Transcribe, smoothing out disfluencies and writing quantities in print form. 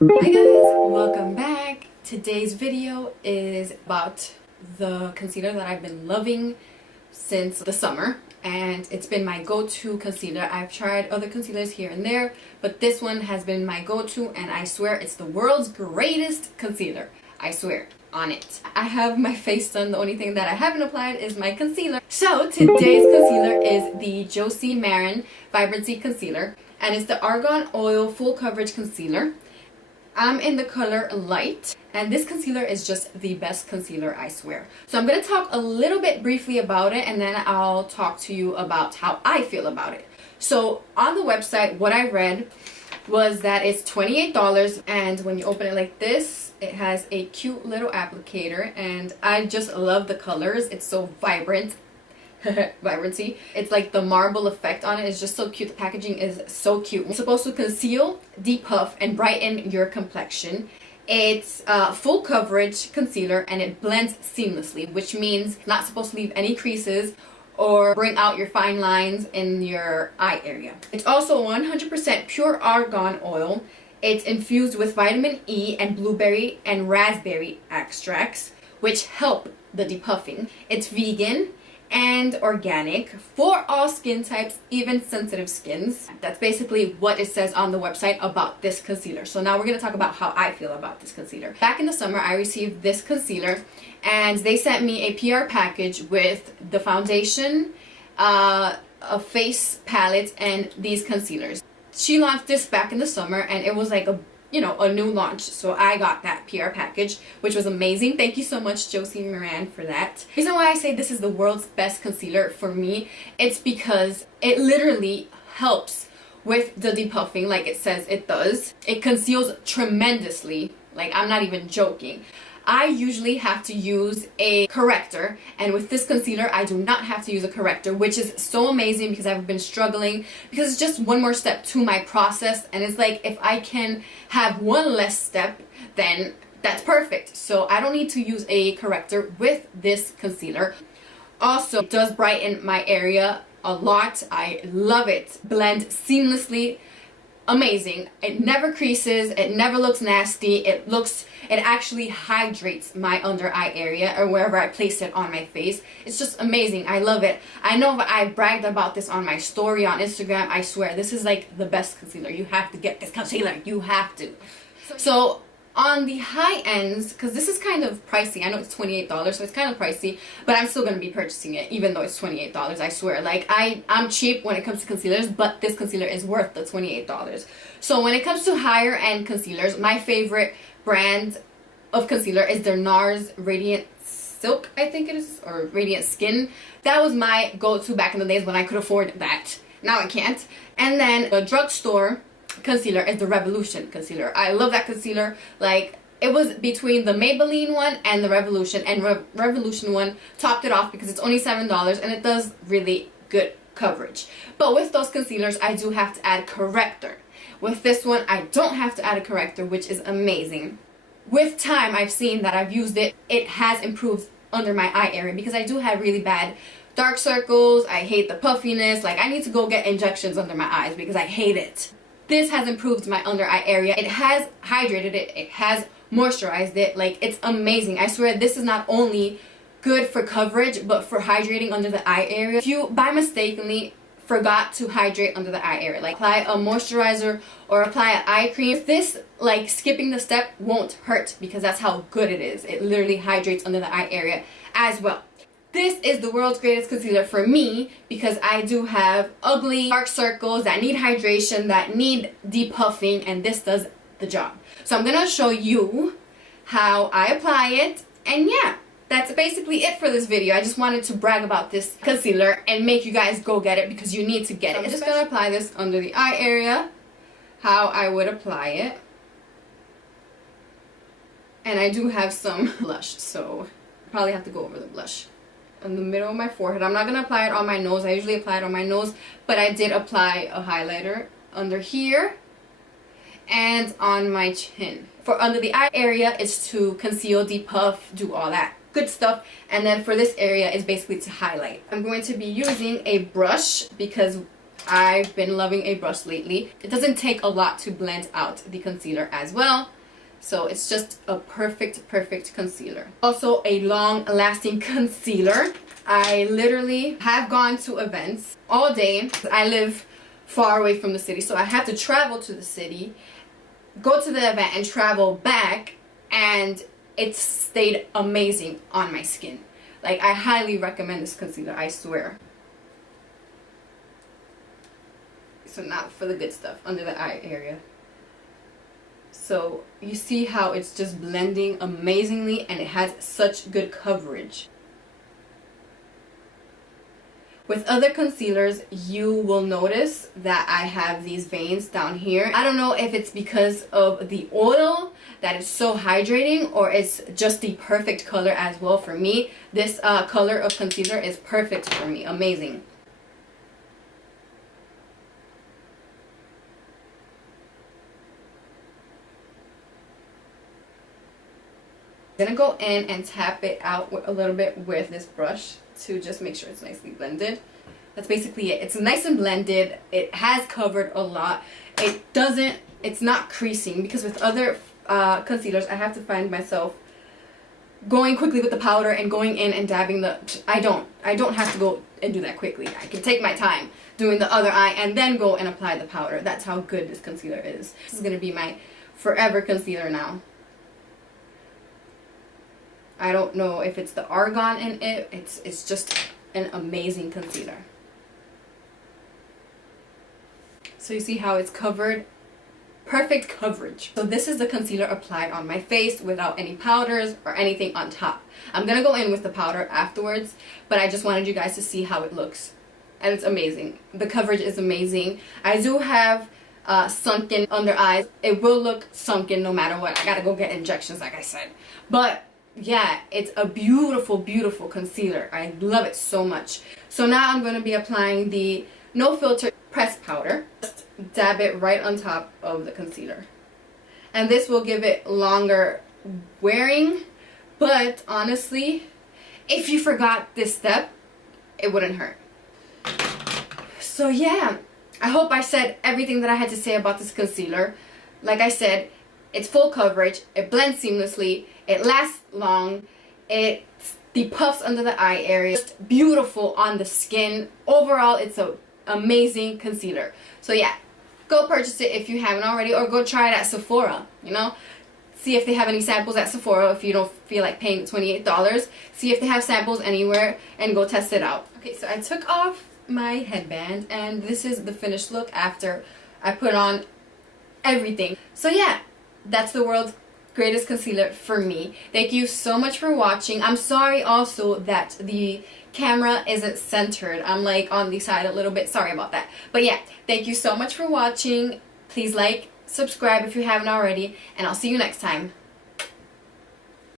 Hi guys, welcome back. Today's video is about the concealer that I've been loving since the summer, and it's been my go-to concealer. I've tried other concealers here and there, but this one has been my go-to, and I swear it's the world's greatest concealer. I swear on it. I have my face done. The only thing that I haven't applied is my concealer. So today's concealer is the Josie Maran Vibrancy concealer, and it's the Argan Oil Full Coverage Concealer. I'm in the color Light, and this concealer is just the best concealer, I swear. So I'm going to talk a little bit briefly about it, and then I'll talk to you about how I feel about it. So on the website, what I read was that it's $28, and when you open it like this, it has a cute little applicator, and I just love the colors. It's so vibrant. Vibrancy. It's like the marble effect on it is just so cute. The packaging is so cute. It's supposed to conceal, depuff, and brighten your complexion. It's full coverage concealer, and it blends seamlessly, which means not supposed to leave any creases or bring out your fine lines in your eye area. It's also 100% pure argan oil. It's infused with vitamin E and blueberry and raspberry extracts, which help the depuffing. It's vegan and organic for all skin types, even sensitive skins. That's basically what it says on the website about this concealer. So now we're going to talk about how I feel about this concealer. Back in the summer, I received this concealer, and they sent me a PR package with the foundation, a face palette, and these concealers. She launched this back in the summer, and it was like a new launch, so I got that PR package, which was amazing. Thank you so much, Josie Maran, for that. The reason why I say this is the world's best concealer for me, it's because it literally helps with the depuffing like it says it does. It conceals tremendously, like I'm not even joking. I usually have to use a corrector, and with this concealer I do not have to use a corrector, which is so amazing because I've been struggling, because it's just one more step to my process, and it's like if I can have one less step, then that's perfect. So I don't need to use a corrector with this concealer. Also, it does brighten my area a lot. I love it. Blend seamlessly. Amazing. It never creases, it never looks nasty, it actually hydrates my under eye area or wherever I place it on my face. It's just amazing. I love it. I know I bragged about this on my story on Instagram. I swear this is like the best concealer. You have to get this concealer. You have to. So on the high ends, because this is kind of pricey, I know it's $28, so it's kind of pricey, but I'm still going to be purchasing it even though it's $28. I swear, like I'm cheap when it comes to concealers, but this concealer is worth the $28. So when it comes to higher end concealers, my favorite brand of concealer is their NARS Radiant Silk, I think it is, or Radiant Skin. That was my go-to back in the days when I could afford that. Now I can't. And then the drugstore concealer is the Revolution concealer. I love that concealer. Like, it was between the Maybelline one and the Revolution, and Revolution one topped it off because it's only $7 and it does really good coverage. But with those concealers, I do have to add corrector. With this one, I don't have to add a corrector, which is amazing. With time, I've seen that I've used it, it has improved under my eye area, because I do have really bad dark circles. I hate the puffiness. Like, I need to go get injections under my eyes because I hate it. This has improved my under eye area. It has hydrated it. It has moisturized it. Like, it's amazing. I swear this is not only good for coverage, but for hydrating under the eye area. If you by mistakenly forgot to hydrate under the eye area, like apply a moisturizer or apply an eye cream, this, like, skipping the step won't hurt because that's how good it is. It literally hydrates under the eye area as well. This is the world's greatest concealer for me because I do have ugly dark circles that need hydration, that need depuffing, and this does the job. So I'm going to show you how I apply it, and yeah, that's basically it for this video. I just wanted to brag about this concealer and make you guys go get it because you need to get it. I'm just going to apply this under the eye area, how I would apply it. And I do have some blush, so I probably have to go over the blush in the middle of my forehead. I'm not going to apply it on my nose. I usually apply it on my nose, but I did apply a highlighter under here and on my chin. For under the eye area, it's to conceal, depuff, do all that good stuff, and then for this area is basically to highlight. I'm going to be using a brush because I've been loving a brush lately. It doesn't take a lot to blend out the concealer as well. So it's just a perfect concealer. Also a long-lasting concealer. I literally have gone to events all day. I live far away from the city, so I have to travel to the city, go to the event, and travel back, and it stayed amazing on my skin. Like, I highly recommend this concealer, I swear. So now for the good stuff, under the eye area. So you see how it's just blending amazingly, and it has such good coverage. With other concealers, you will notice that I have these veins down here. I don't know if it's because of the oil that is so hydrating, or it's just the perfect color as well for me. This color of concealer is perfect for me. Amazing. I'm gonna go in and tap it out a little bit with this brush to just make sure it's nicely blended. That's basically it. It's nice and blended. It has covered a lot. It's not creasing, because with other concealers I have to find myself going quickly with the powder and going in and dabbing the... I don't have to go and do that quickly. I can take my time doing the other eye and then go and apply the powder. That's how good this concealer is. This is gonna be my forever concealer now. I don't know if it's the argan in it. It's just an amazing concealer. So you see how it's covered? Perfect coverage. So this is the concealer applied on my face without any powders or anything on top. I'm gonna go in with the powder afterwards, but I just wanted you guys to see how it looks. And it's amazing. The coverage is amazing. I do have sunken under eyes. It will look sunken no matter what. I gotta go get injections, like I said. But yeah, it's a beautiful concealer. I love it so much. So now I'm going to be applying the No Filter pressed powder. Just dab it right on top of the concealer. And this will give it longer wearing, but honestly, if you forgot this step, it wouldn't hurt. So yeah, I hope I said everything that I had to say about this concealer. Like I said, it's full coverage, it blends seamlessly, it lasts long, the puffs under the eye area, just beautiful on the skin. Overall, it's an amazing concealer. So yeah, go purchase it if you haven't already, or go try it at Sephora, you know? See if they have any samples at Sephora if you don't feel like paying $28. See if they have samples anywhere and go test it out. Okay, so I took off my headband, and this is the finished look after I put on everything. So yeah, that's the world's greatest concealer for me. Thank you so much for watching. I'm sorry also that the camera isn't centered. I'm like on the side a little bit. Sorry about that. But yeah, thank you so much for watching. Please like, subscribe if you haven't already, and I'll see you next time.